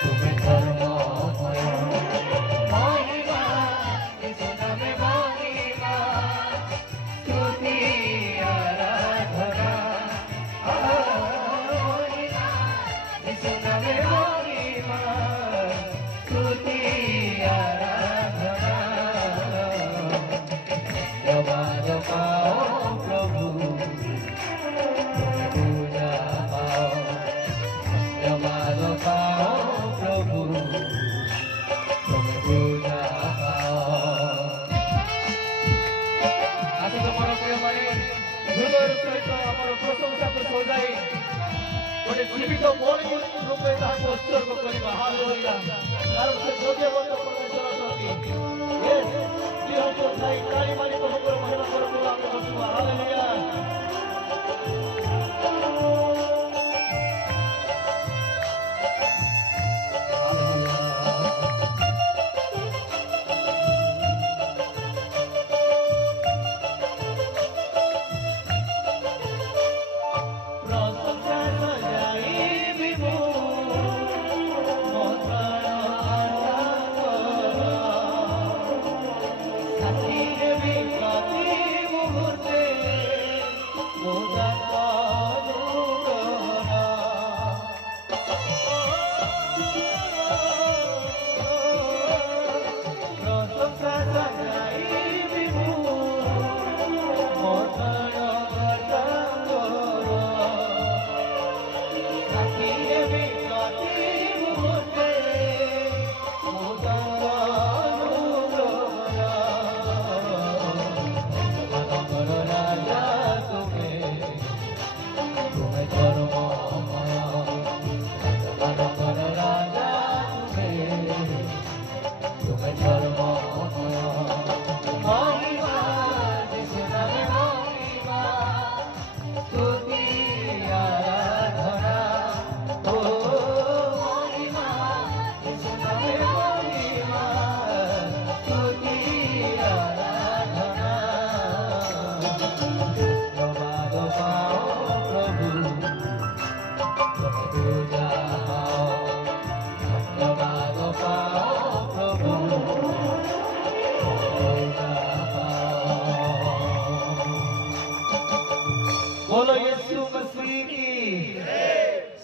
তুমি ধর্মময় মহিমা যিশু নামে মহিমা স্তুতি আরাধনা মহিমা যিশু নামে মহিমা স্তুতি আরাধনা জবান পাও প্রভু পূজা পাও জবান পাও প্রভু তুমি পূজা পাও আজ তোমার প্রিয় মানে হৃদয়ের সহিত আমার প্রশংসাকে সজাই ଗୋଟେ ଜୀବିତ ମୌଳିକ ରୂପେ ତାହାକୁ ଉତ୍ସର୍ଗ କରିବା ହାଲେଲୁୟା କାରଣ ସେ ଯୋଗ୍ୟବନ୍ତ ପରମେଶ୍ୱର ଅଛନ୍ତି ଦିହକୁ ଥାଇ କାଳି ମାଲିକ ଭାବରେ ମହିମା କରନ୍ତୁ ଆମେ ବସିବା ହାଲେଲୁୟା बोलो यीशु मसीह की।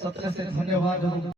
सत्र से धन्यवाद।